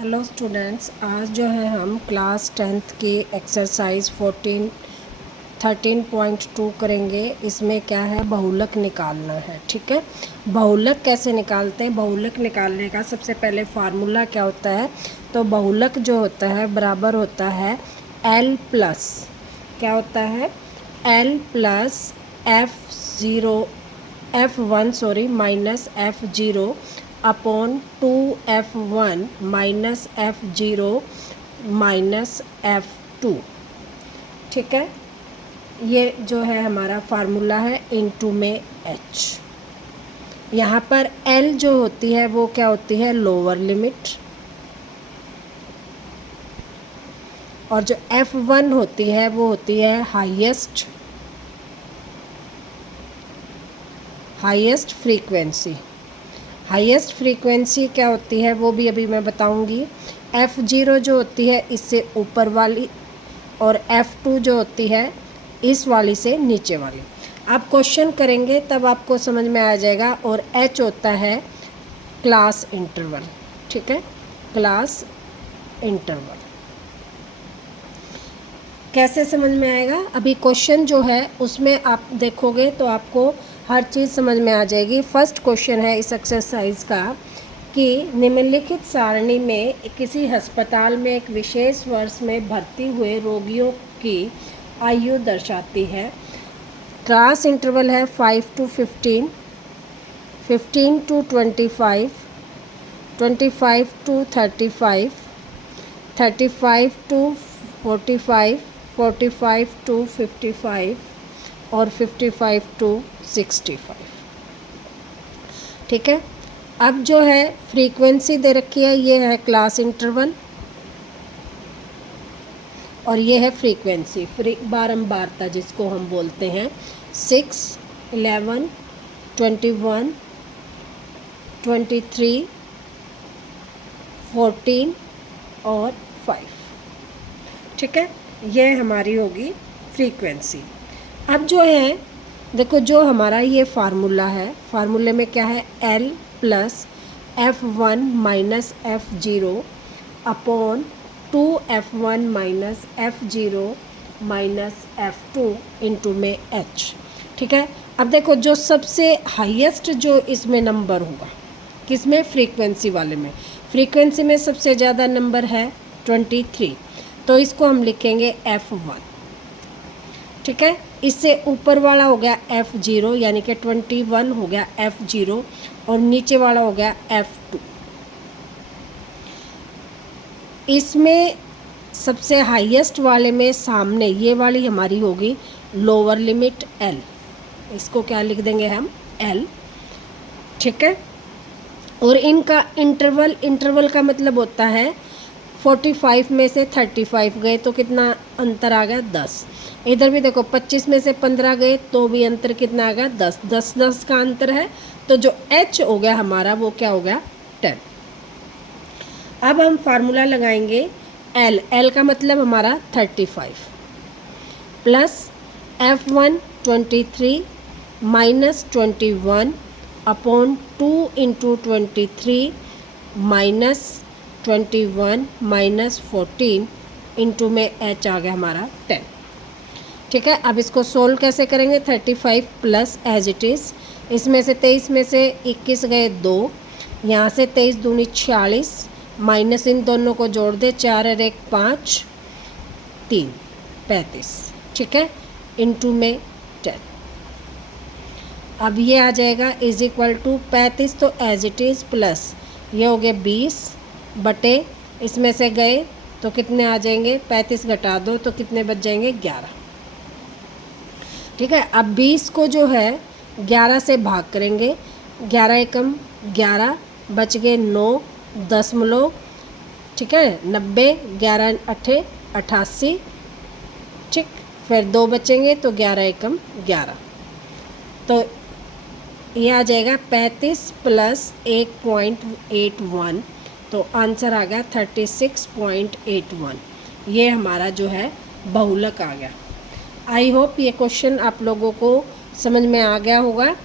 Hello students, आज जो है हम क्लास 10th की एक्सरसाइज 13.2 करेंगे। इसमें क्या है, बहुलक निकालना है। ठीक है, बहुलक कैसे निकालते हैं? बहुलक निकालने का सबसे पहले फार्मूला क्या होता है? तो बहुलक जो होता है बराबर होता है L प्लस, क्या होता है, L plus F1 minus F0 upon 2F1 minus F0 minus F2। ठीक है, ये जो है हमारा फार्मूला है इनटू में H। यहाँ पर L जो होती है वो क्या होती है, लोअर लिमिट, और जो F1 होती है वो होती है हाईएस्ट फ्रीक्वेंसी। हाईएस्ट फ्रीक्वेंसी क्या होती है वो भी अभी मैं बताऊंगी। F0 जो होती है इससे ऊपर वाली, और F2 जो होती है इस वाली से नीचे वाली। आप क्वेश्चन करेंगे तब आपको समझ में आ जाएगा। और H होता है क्लास इंटरवल। ठीक है, क्लास इंटरवल कैसे समझ में आएगा? अभी क्वेश्चन जो है उसमें आप देखोगे तो आपको हर चीज़ समझ में आ जाएगी। फर्स्ट क्वेश्चन है इस एक्सरसाइज का कि निम्नलिखित सारणी में किसी अस्पताल में एक विशेष वर्ष में भर्ती हुए रोगियों की आयु दर्शाती है। क्लास इंटरवल है 5 to 15, 15 to 25, 25 to 35, 35 to 45, 45 to 55 और 55 to 65। ठीक है, अब जो है फ्रीक्वेंसी दे रखी है, ये है क्लास इंटरवल और ये है फ्रीक्वेंसी, बारंबारता जिसको हम बोलते हैं। 6, 11, 21, 23, 14 और 5। ठीक है, ये हमारी होगी फ्रीक्वेंसी। अब जो है देखो, जो हमारा ये फार्मूला है, फार्मूले में क्या है, L plus F1 minus F0 upon 2F1 minus F0 minus F2 into में H। ठीक है, अब देखो जो सबसे हाईएस्ट जो इसमें नंबर होगा, किसमें, फ्रीक्वेंसी वाले में, फ्रीक्वेंसी में सबसे ज़्यादा नंबर है 23, तो इसको हम लिखेंगे F1। ठीक है, इससे ऊपर वाला हो गया F0 यानी कि 21 हो गया F0, और नीचे वाला हो गया F2। इसमें सबसे हाईएस्ट वाले में सामने ये वाली हमारी होगी लोअर लिमिट L, इसको क्या लिख देंगे हम, L। ठीक है, और इनका इंटरवल का मतलब होता है 45 में से 35 गए तो कितना अंतर आ गया, 10। इधर भी देखो 25 में से 15 गए तो भी अंतर कितना आ गया, 10। 10 का अंतर है, तो जो H हो गया हमारा वो क्या हो गया, 10। अब हम फार्मूला लगाएंगे L का मतलब हमारा 35 plus F1 23 minus 21 upon 2 into 23 minus 21 minus 14 into में H आ गया हमारा 10। ठीक है, अब इसको सोल्व कैसे करेंगे, 35 प्लस एज इट इज़, इसमें से 23 में से 21 गए 2, यहाँ से 23 दूनी 46, माइनस इन दोनों को जोड़ दे, 4 और 1 5, 3 35। ठीक है, इंटू में 10। अब ये आ जाएगा इज इक्वल टू 35 तो एज इट इज़ प्लस ये हो गए 20 बटे, इसमें से गए तो कितने आ जाएंगे, 35 घटा दो तो कितने बच जाएंगे, 11। ठीक है, अब 20 को जो है 11 से भाग करेंगे, 11 एकम 11, बच गए 9 दशमलव। ठीक है, 90, 11 अठे 88। ठीक, फिर 2 बचेंगे तो 11 एकम 11, तो ये आ जाएगा 35 प्लस 1.81, तो आंसर आ गया 36.81। ये हमारा जो है बहुलक आ गया। आई होप ये क्वेश्चन आप लोगों को समझ में आ गया होगा।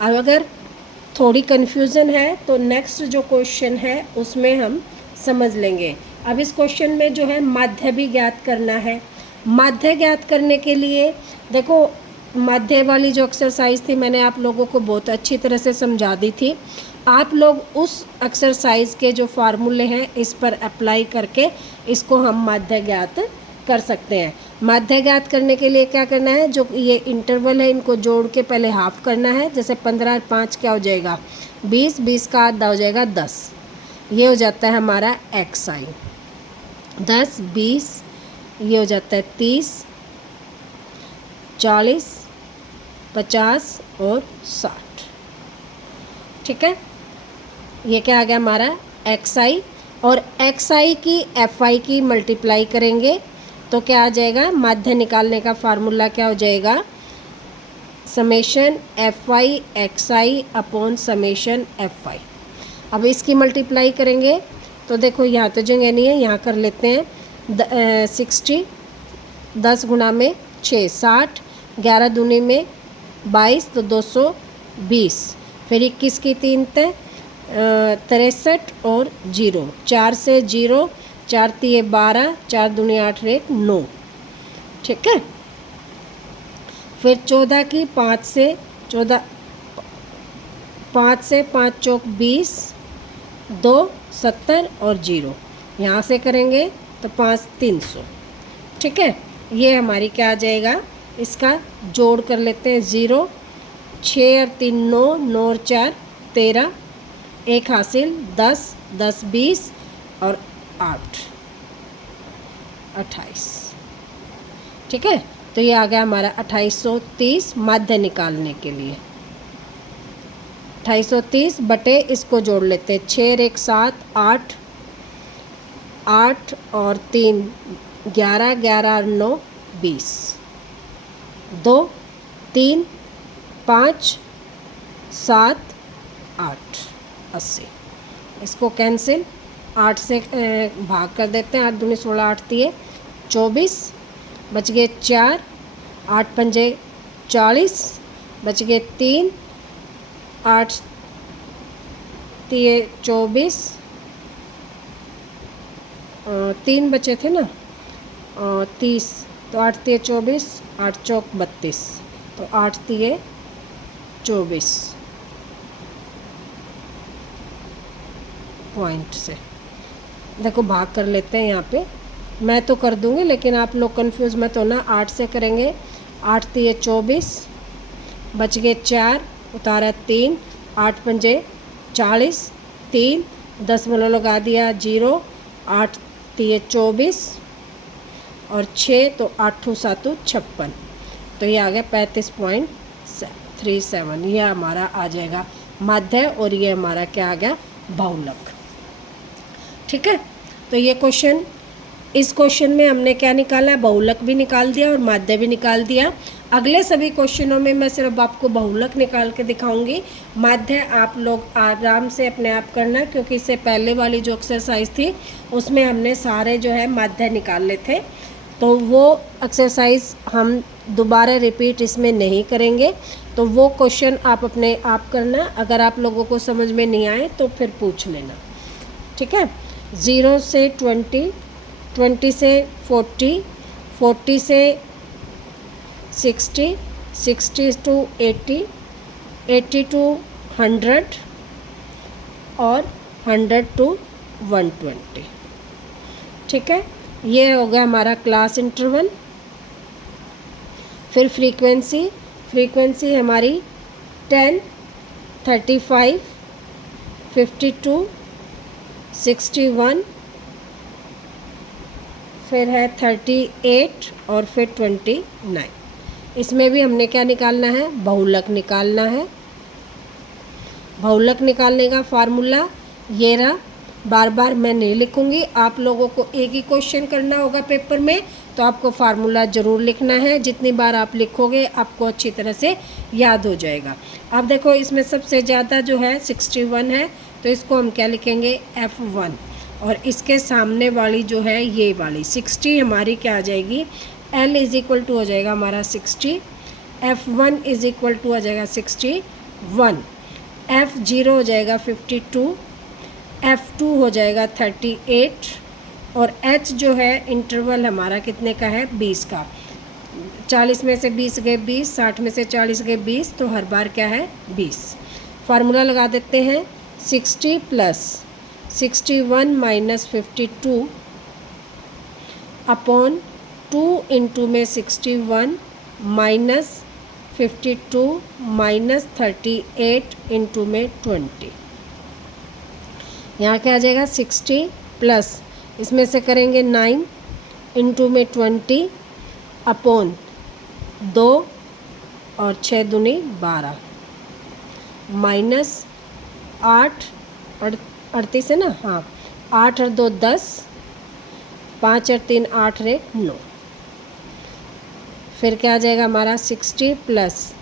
अब अगर थोड़ी कन्फ्यूज़न है तो नेक्स्ट जो क्वेश्चन है उसमें हम समझ लेंगे। अब इस क्वेश्चन में जो है माध्य भी ज्ञात करना है। माध्य ज्ञात करने के लिए देखो, माध्य वाली जो एक्सरसाइज थी मैंने आप लोगों को बहुत अच्छी तरह से समझा दी थी। आप लोग उस एक्सरसाइज के जो फार्मूले हैं इस पर अप्लाई करके इसको हम माध्य ज्ञात कर सकते हैं। माध्य ज्ञात करने के लिए क्या करना है, जो ये इंटरवल है इनको जोड़ के पहले हाफ करना है। जैसे 15 और 5 क्या हो जाएगा 20, 20 का आधा हो जाएगा 10। ये हो जाता है हमारा xi। 10, 20, ये हो जाता है 30, 40, 50 और 60। ठीक है, ये क्या आ गया हमारा xi। और xi की fi की मल्टीप्लाई करेंगे तो क्या आ जाएगा, माध्य निकालने का फार्मूला क्या हो जाएगा, summation fi xi upon summation fi। अब इसकी मल्टीप्लाई करेंगे तो देखो यहाँ तो जगह नहीं है, यहाँ कर लेते हैं 60, 10 गुना में 6 60, 11 दूनी में 22 तो 220, फिर 21 की 3 तय 63 और 0, 4 से 0, 4 तिये 12, 4 दूनी 8 1 9। ठीक है, फिर 14 की 5 से 14, 5 से 5 चौक 20, 2 70 और 0, यहाँ से करेंगे तो 5 300। ठीक है, ये हमारी क्या आ जाएगा, इसका जोड़ कर लेते हैं 0, 6 और 3 9, 9 और 4 13, 1 हासिल 10, 10 20 और 8 28। ठीक है, तो ये आ गया हमारा 2830 माध्य निकालने के लिए। 2830 बटे इसको जोड़ लेते हैं 6 और 1 7 8, 8 और 3 11, 11 और 9 20, 2 3 5 7 8 80। इसको कैंसिल 8 से भाग कर देते हैं, 8 दूनी 16, 8 तिये 24, बच गए 4, 8 पंजे 40, बच गए 3, 8 तिये 24, 3 बचे थे ना 30, तो 8 तिये 24, 8 चौक 32, तो 8 तिये 24 पॉइंट से देखो भाग कर लेते हैं। यहाँ पे मैं तो कर दूँगी लेकिन आप लोग कंफ्यूज मत होना। 8 से करेंगे, 8 तिये 24, बच गए 4, उतारा 3, 8 पंजे 40, 3 दशमलव लगा दिया 0, 8 तिये 24 और 6 तो 8 7 56, तो ये आ गया 35.37। ये हमारा आ जाएगा माध्य और ये हमारा क्या आ गया बहुलक। ठीक है, तो ये क्वेश्चन, इस क्वेश्चन में हमने क्या निकाला, बहुलक भी निकाल दिया और माध्य भी निकाल दिया। अगले सभी क्वेश्चनों में मैं सिर्फ आपको बहुलक निकाल के दिखाऊंगी। माध्य आप लोग आराम से अपने आप करना, क्योंकि इससे पहले वाली जो एक्सरसाइज थी उसमें हमने सारे जो है माध्य निकाले थे, तो वो एक्सरसाइज हम दोबारा रिपीट इसमें नहीं करेंगे। तो वो क्वेश्चन आप अपने आप करना, अगर आप लोगों को समझ में नहीं आए तो फिर पूछ लेना। ठीक है, 0 से 20, 20 से 40, 40 से 60, 60 to 80, 80 to 100 और 100 to 120। ठीक है, ये हो गया हमारा क्लास इंटरवल। फिर फ्रीक्वेंसी, फ्रीक्वेंसी हमारी 10, 35, 52, 61, फिर है 38 और फिर 29। इसमें भी हमने क्या निकालना है, बहुलक निकालना है। बहुलक निकालने का फार्मूला ये रहा, बार बार मैं नहीं लिखूंगी, आप लोगों को एक ही क्वेश्चन करना होगा पेपर में, तो आपको फार्मूला ज़रूर लिखना है। जितनी बार आप लिखोगे आपको अच्छी तरह से याद हो जाएगा। अब देखो इसमें सबसे ज़्यादा जो है 61 है, तो इसको हम क्या लिखेंगे F1, और इसके सामने वाली जो है ये वाली 60 हमारी क्या आ जाएगी, L इज़ इक्वल टू हो जाएगा हमारा 60, F1 इज़ इक्वल टू आ जाएगा 61, F0 हो जाएगा 52, F2 हो जाएगा 38 और H जो है इंटरवल हमारा कितने का है 20 का। 40 में से 20 गए 20, 60 में से 40 गए 20, तो हर बार क्या है 20। फार्मूला लगा देते हैं 60 प्लस 61 माइनस 52 अपॉन 2 इंटू में 61 माइनस 52 माइनस 38 इंटू में 20। यहाँ क्या आ जाएगा 60 प्लस इसमें से करेंगे 9 इंटू में 20 अपॉन 2 और 6 दूनी 12 माइनस 8 38 है ना, हाँ 8 और 2 10, 5 और 3 8 रे 9। फिर क्या आ जाएगा हमारा 60 प्लस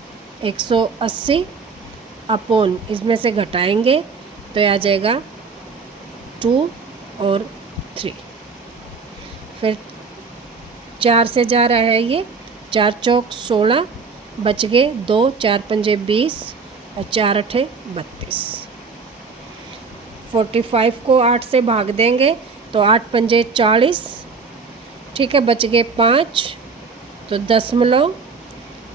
180 अपॉन इसमें से घटाएंगे तो आ जाएगा 2 और 3। फिर 4 से जा रहा है ये, 4 चौक 16 बच गए 2, 4 पंजे 20 और 4 अठे 32। 45 को 8 से भाग देंगे तो 8 पंजे 40, ठीक है, बच गए 5, तो 10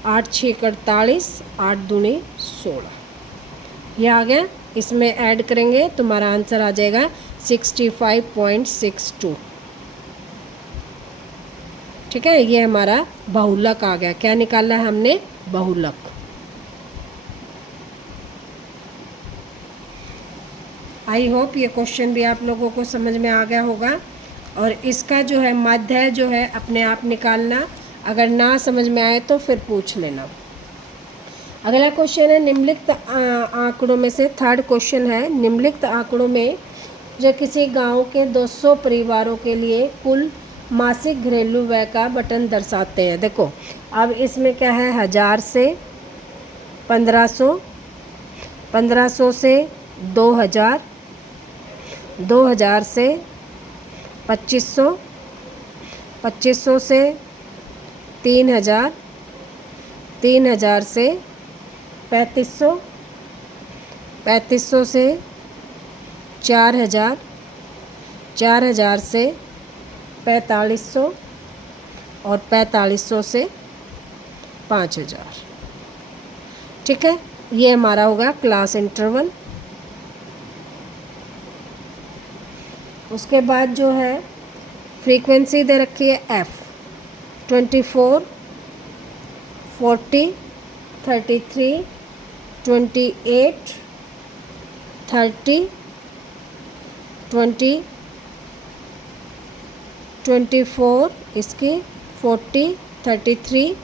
8 6 48, 8 दूनी 16। ये आ गया। इसमें ऐड करेंगे तुम्हारा आंसर आ जाएगा 65.62। ठीक है, ये हमारा बहुलक आ गया। क्या निकाला है हमने? बहुलक। आई होप ये क्वेश्चन भी आप लोगों को समझ में आ गया होगा। और इसका जो है माध्य जो है अपने आप निकालना, अगर ना समझ में आए तो फिर पूछ लेना। अगला क्वेश्चन है निम्नलिखित आंकड़ों में से, थर्ड क्वेश्चन है, निम्नलिखित आंकड़ों में जो किसी गांव के 200 परिवारों के लिए कुल मासिक घरेलू व्यय का बटन दर्शाते हैं। देखो अब इसमें क्या है, 1000 से 1500, 1500 से 2000, 2000 से 2500, 2500 से 3000, 3000 से 3500, 3500 से 4000, 4000 से 4500 और 4500 से 5000। ठीक है, ये हमारा होगा क्लास इंटरवल। उसके बाद जो है फ्रीक्वेंसी दे रखी है F 24, 40, 33, 28, 30, 20, 24, इसकी 40, 33,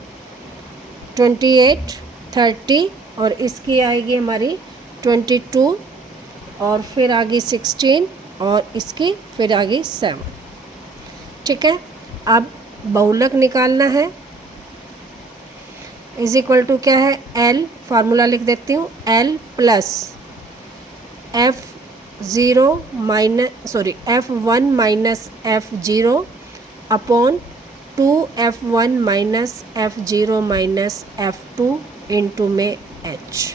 28, 30 और इसकी आएगी हमारी 22 और फिर आगे 16 और इसकी फिर आगे 7। ठीक है, अब बहुलक निकालना है। इज इक्वल टू क्या है, L, फार्मूला लिख देती हूँ, L plus F1 minus F0 upon 2F1 minus F0 minus F2 into में H।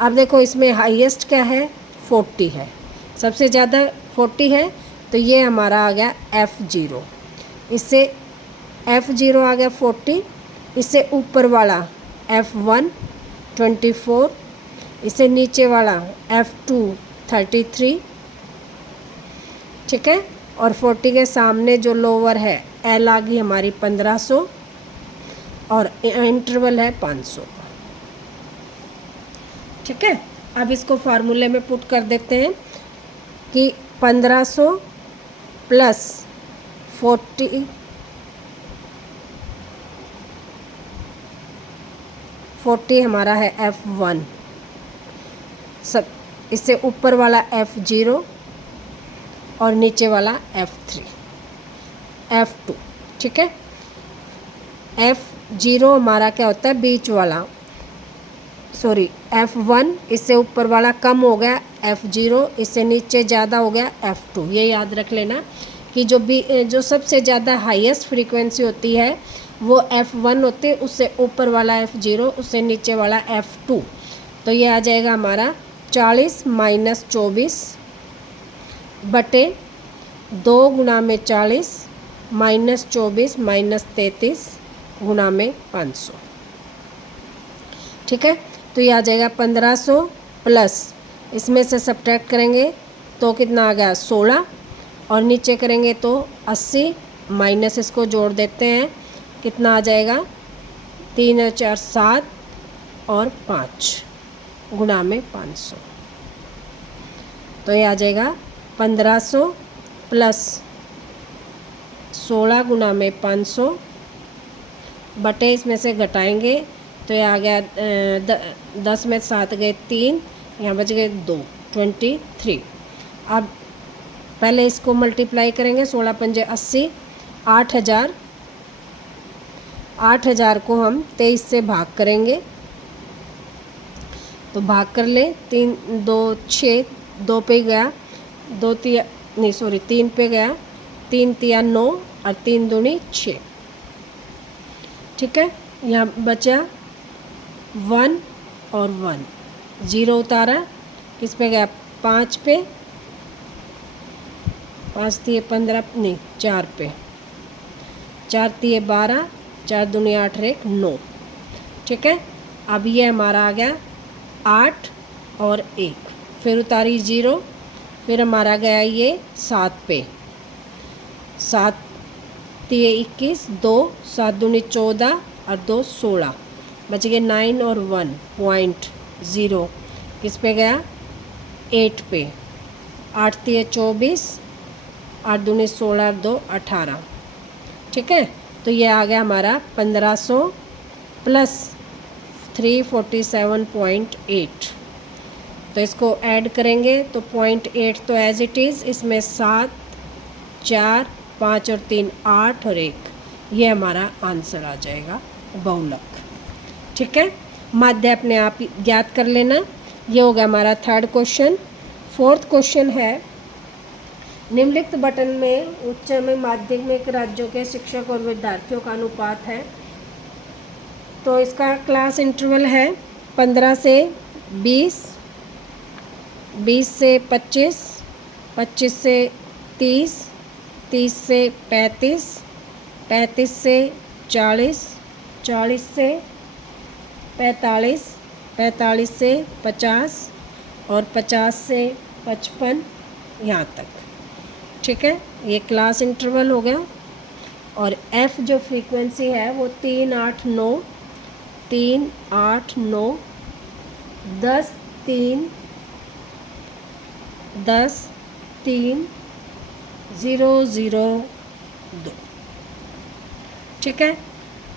अब देखो इसमें हाईएस्ट क्या है, 40 है, सबसे ज़्यादा 40 है, तो ये हमारा आ गया F0। इससे F0 आ गया 40, इससे ऊपर वाला F1 24, इससे नीचे वाला F2 33। ठीक है, और 40 के सामने जो लोअर है L आ गई हमारी 1500 और इंटरवल है 500। ठीक है, अब इसको फार्मूले में पुट कर देते हैं कि 1500 प्लस 40 हमारा है F1, सब इससे ऊपर वाला F0 और नीचे वाला F3, F2। ठीक है, F0 हमारा क्या होता है, बीच वाला, सॉरी F1 इससे ऊपर वाला कम हो गया, F0 इससे नीचे ज़्यादा हो गया, F2। ये याद रख लेना कि जो सबसे ज़्यादा हाईएस्ट फ्रीक्वेंसी होती है वो F1 होती है, उससे ऊपर वाला F0, उससे नीचे वाला F2। तो ये आ जाएगा हमारा 40 माइनस 24 बटे 2 गुना में 40 माइनस 24 माइनस 33 गुना में 500। ठीक है, तो ये आ जाएगा 1500 प्लस इसमें से सब्ट्रैक्ट करेंगे तो कितना आ गया 16 और नीचे करेंगे तो 80 माइनस इसको जोड़ देते हैं कितना आ जाएगा 3 और 4 7 और 5 गुना में 500। तो ये आ जाएगा 1500 प्लस 16 गुना में 500 बटे इसमें से घटाएंगे तो ये आ गया 10 में 7 गए 3, यहाँ बच गए 2 23। अब पहले इसको मल्टीप्लाई करेंगे 16 पंजे 80 8000 को हम 23 से भाग करेंगे तो भाग कर ले 3 2 6 2 पे गया 3 पे गया 3 तिया 9 और 3 दूनी 6। ठीक है, यहाँ बचा 1 और 1 0 उतारा किस पे गया 5 पे 5 तिये 15 नहीं 4 पे 4 तिये 12 4 दूनी 8 1 9। ठीक है, अब ये हमारा आ गया 8 और 1 फिर उतारी 0 फिर हमारा गया ये 7 पे 7 तिये 21 2 7 दूनी 14 और 2 16 बच गए 9 और 1.0 किस पे गया 8 पे 8 तिये 24 8 दूनी 16 और 2 18। ठीक है, तो ये आ गया हमारा 1500 प्लस 347.8। तो इसको ऐड करेंगे तो 0.8 तो एज इट इज़ इसमें 7 4 5 और 3 8 और 1 ये हमारा आंसर आ जाएगा बहुलक। ठीक है, माध्य अपने आप ज्ञात कर लेना। ये हो गया हमारा थर्ड क्वेश्चन। फोर्थ क्वेश्चन है निम्नलिखित बटन में उच्च में माध्यमिक राज्यों के शिक्षक और विद्यार्थियों का अनुपात है। तो इसका क्लास इंटरवल है 15 से 20 20 से 25 25 से 30 30 से 35 35 से 40 40 से 45 45 से 50 और 50 से 55 यहाँ तक। ठीक है, ये क्लास इंटरवल हो गया। और F जो फ्रीक्वेंसी है वो 3 8 9 3 8 9 10 3 10 3 0 0 2। ठीक है,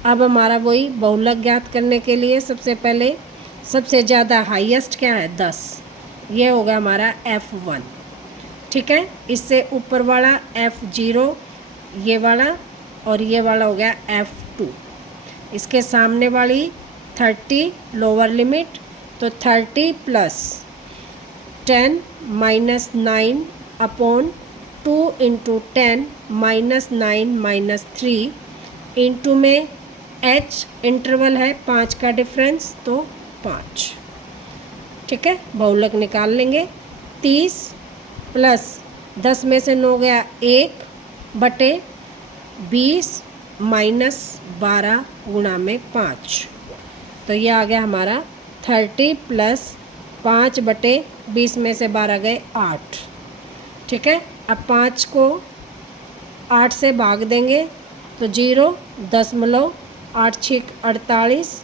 अब हमारा वही बहुलक ज्ञात करने के लिए सबसे पहले सबसे ज़्यादा हाईएस्ट क्या है 10, ये होगा हमारा F1। ठीक है, इससे ऊपर वाला F0 ये वाला और ये वाला हो गया F2। इसके सामने वाली 30 लोअर लिमिट तो 30 plus 10 minus 9 upon 2 into 10 minus 9 minus 3 into में H इंटरवल है 5 का डिफरेंस तो 5। ठीक है, बहुलक निकाल लेंगे 30 प्लस 10 में से 9 गया 1 बटे 20 माइनस 12 गुना में 5। तो ये आ गया हमारा 30 प्लस 5 बटे 20 में से 12 गए 8। ठीक है, अब 5 को 8 से भाग देंगे तो 0 दशमलव 8 6 48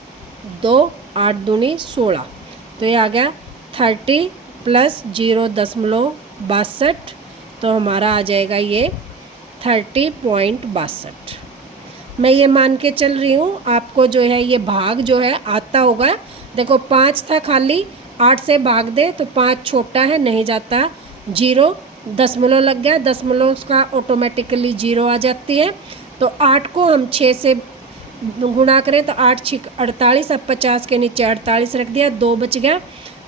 2 8 दूनी 16। तो ये आ गया 30 प्लस 0.62 तो हमारा आ जाएगा ये 30.62। मैं ये मान के चल रही हूँ आपको जो है ये भाग जो है आता होगा। देखो 5 था खाली 8 से भाग दे तो 5 छोटा है नहीं जाता 0 दशमलव लग गया, दशमलव उसका ऑटोमेटिकली 0 आ जाती है। तो 8 को हम 6 से गुणा करें तो 8 6 48। अब 50 के नीचे 48 रख दिया 2 बच गया।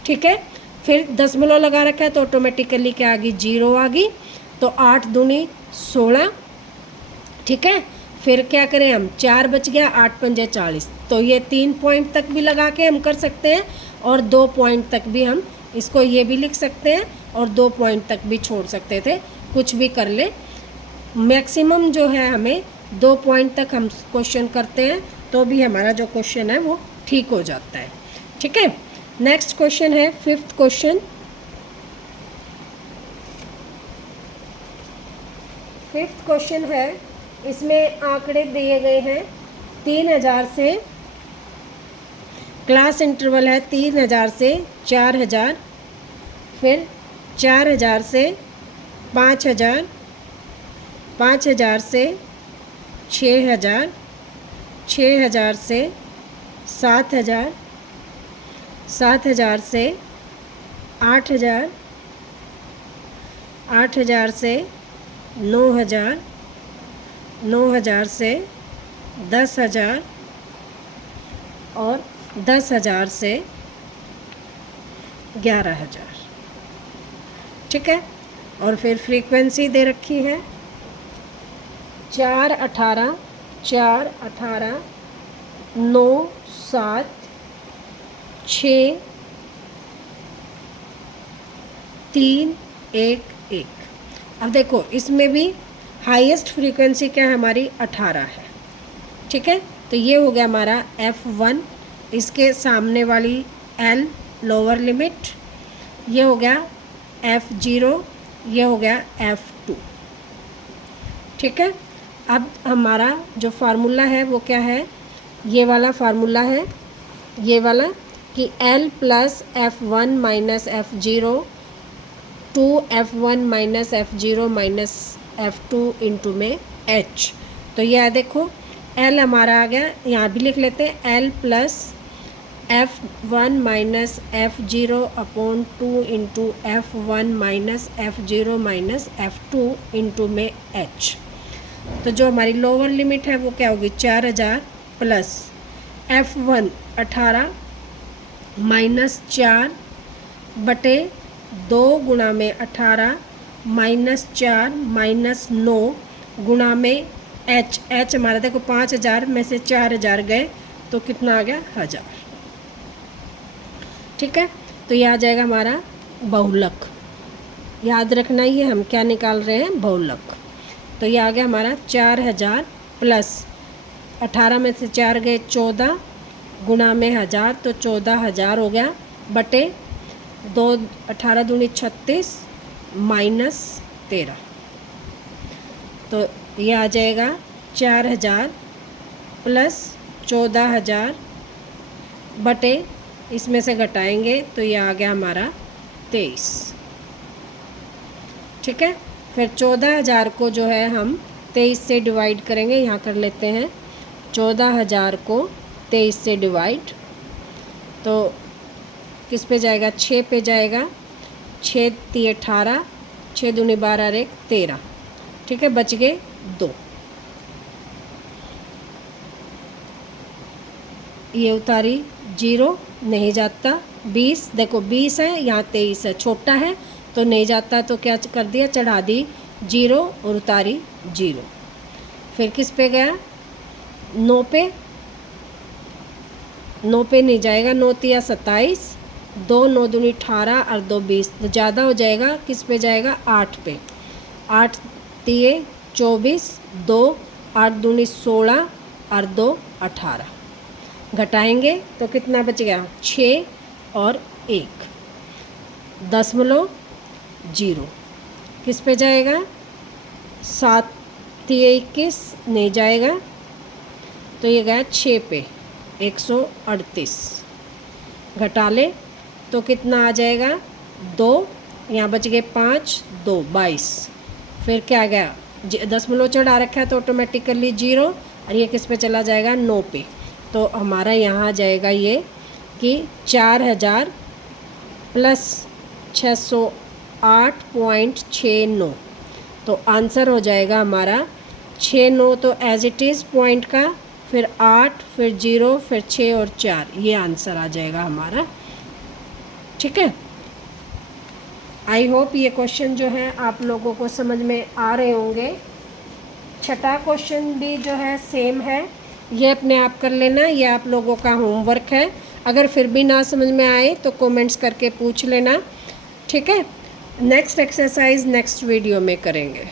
ठीक है, फिर दशमलव लगा रखा है तो ऑटोमेटिकली क्या आ गई 0 आ गई। तो 8 दूनी 16। ठीक है, फिर क्या करें हम 4 बच गया 8 पंजे 40। तो ये 3 पॉइंट तक भी लगा के हम कर सकते हैं और 2 पॉइंट तक भी हम इसको ये भी लिख सकते हैं और 2 पॉइंट तक भी छोड़ सकते थे, कुछ भी कर ले। मैक्सिमम जो है हमें 2 पॉइंट तक हम क्वेश्चन करते हैं तो भी हमारा जो क्वेश्चन है वो ठीक हो जाता है। ठीक है, नेक्स्ट क्वेश्चन है 5th क्वेश्चन। 5th क्वेश्चन है, इसमें आंकड़े दिए गए हैं 3000 से, क्लास इंटरवल है 3000 से 4000, फिर 4000 से 5000, 5000 से 6000, 6000 से 7000, 7000 से 8000, 8000 से 9000, 9000 से 10,000 और 10,000 से 11,000। ठीक है, और फिर फ्रीक्वेंसी दे रखी है 4, 18, 4, 18, 9, 7, 6, 3, 1, 1। अब देखो इसमें भी हाईएस्ट फ्रीक्वेंसी क्या है हमारी 18 है। ठीक है, तो ये हो गया हमारा F1, इसके सामने वाली L लोअर लिमिट, ये हो गया F0, ये हो गया F2। ठीक है, अब हमारा जो फार्मूला है वो क्या है, ये वाला फार्मूला है, ये वाला कि L plus F1 minus F0 to F1 minus F0 minus F2 into में H। तो यह देखो L हमारा आ गया, यहाँ भी लिख लेते हैं L plus F1 minus F0 upon 2 into F1 minus F0 minus F2 into में H। तो जो हमारी लोअर लिमिट है वो क्या होगी 4000 प्लस F1 18 माइनस 4 बटे 2 गुणा में 18 माइनस 4 माइनस 9 गुणा में H। H हमारा देखो 5000 में से 4000 गए तो कितना आ गया 1000। ठीक है, तो यह आ जाएगा हमारा बहुलक। याद रखना ही है हम क्या निकाल रहे हैं, बहुलक। तो यह आ गया हमारा 4000 प्लस 18 में से 4 गए 14 गुणा में 1000 तो 14000 हो गया बटे 2, 18 दूनी 36 माइनस 13। तो ये आ जाएगा 4000 प्लस 14000 बटे, इसमें से घटाएंगे तो ये आ गया हमारा 23। ठीक है, फिर 14000 को जो है हम 23 से डिवाइड करेंगे, यहाँ कर लेते हैं 14000 को 23 से डिवाइड, तो किस पे जाएगा 6 पे जाएगा, 6 3 18, 6 दूनी 12 और 1 13। ठीक है, बच गए 2। ये उतारी 0 नहीं जाता, 20 देखो 20 है यहाँ 23 है, छोटा है तो नहीं जाता, तो क्या कर दिया चढ़ा दी 0 और उतारी 0। फिर किस पे गया 9 पे, 9 पे नहीं जाएगा, 9 तिया 27, 2 9 दूनी 18 और 2 20, तो ज़्यादा हो जाएगा, किस पे जाएगा 8 पे, 8 तिये 24, 2 8 दूनी 16 और 2 18। घटाएंगे तो कितना बच गया 6 और 1, 0.0 किस पे जाएगा 7 तिये 21 नहीं जाएगा, तो ये गया 6 पे 138। घटा ले तो कितना आ जाएगा 2, यहाँ बच गए 5, 2 22। फिर क्या आ गया 10 चढ़ा रखा है तो ऑटोमेटिकली 0, और ये किस पे चला जाएगा 9 पे, तो हमारा यहाँ आ जाएगा ये कि 4000 प्लस 608.69। तो आंसर हो जाएगा हमारा 69, तो एज इट इज़ पॉइंट का, फिर 8, फिर 0, फिर 6 और 4, ये आंसर आ जाएगा हमारा। ठीक है, आई होप ये क्वेश्चन जो है आप लोगों को समझ में आ रहे होंगे। छठा क्वेश्चन भी जो है सेम है, ये अपने आप कर लेना, ये आप लोगों का होमवर्क है। अगर फिर भी ना समझ में आए तो कमेंट्स करके पूछ लेना, ठीक है। नेक्स्ट एक्सरसाइज नेक्स्ट वीडियो में करेंगे।